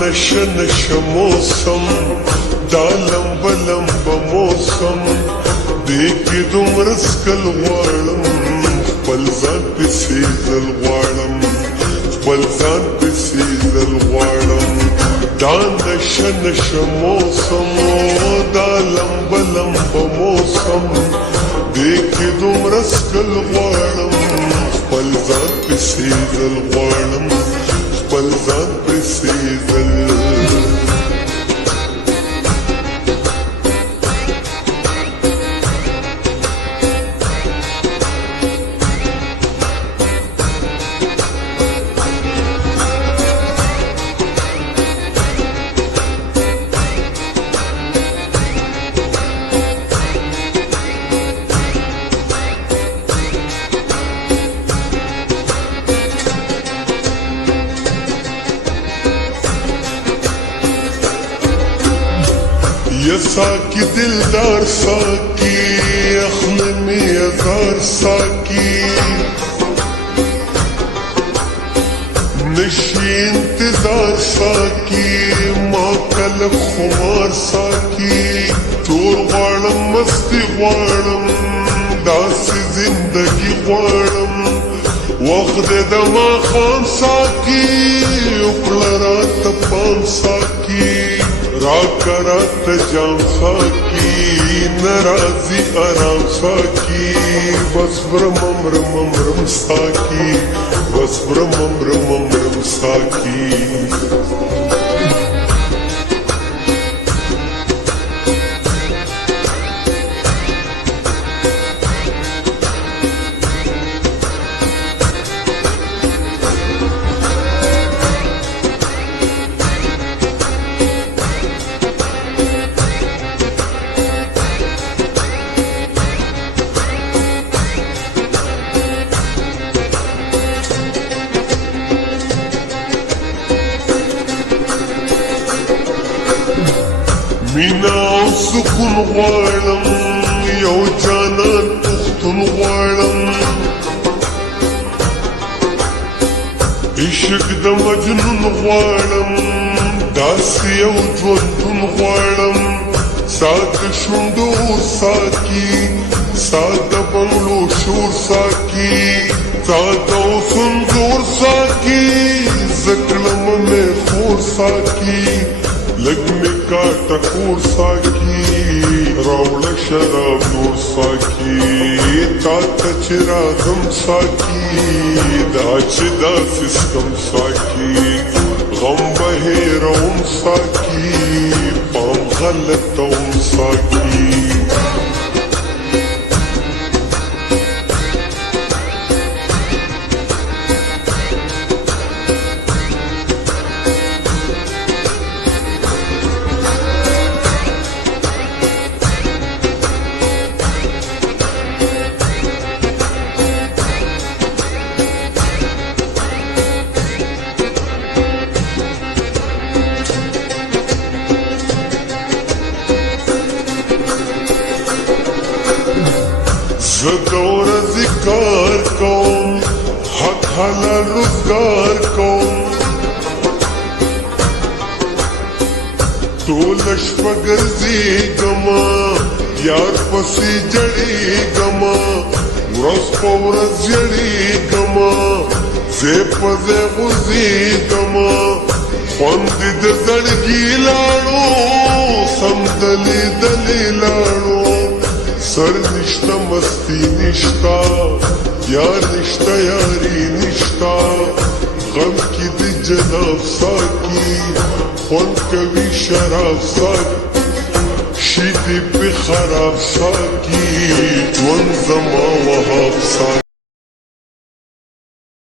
نشه نشه موسم دا لمبه لمبه موسم دې کې دومره څکل غواړم خپل ځان پسې ځل غواړم خپل ځان پسې ځل غواړم دا نشه نشه موسم دا لمبه لمبه موسم دې کې دومره څکل غواړم خپل ځان پسې ځل غواړم خپل ځان پسې ځل یا ساکی دلدار ساکی اخم میں ازار ساکی نشی انتظار ساکی ما کل خمار ساکی چور غوارم مستی غوارم داسی زندگی غوارم وقت دما خام ساکی اکلرات پام ساکی راکا رات جام ساکی نرازی آرام ساکی بس برمم رمم رم ساکی بس برمم رمم رم ساکی مینا او سکون غواړم یو جانان پختون غواړم عشق د مجنون غواړم داسې یو ژوندون غواړم ساده شونډو ساکی ساده بنګلو شور ساکی ساده اوسم زور ساکی زکړم مې خور ساکی لگ میں کاٹا خور ساکی راوڑا شراب نور ساکی تاتا چرا غم ساکی دا چدا سسکم ساکی غم بہیرون ساکی پام غلطون ساکی زدور ذکار کوم حق حلال روزگار کوم ټول شپه ګرځېږمه یار پسې جړېږمه ورځ په ورځ ژړېږمه ځای په ځای غورځېږمه خوند د زړګي لاړو سمدلې دلې لاړو سر نشتا مستی نشتا یار نشتا یاری نشتا غم کی دی جناب ساکی خون کوي شراب ساکی شیدی پی خراب ساکی جون زما وحاب ساکی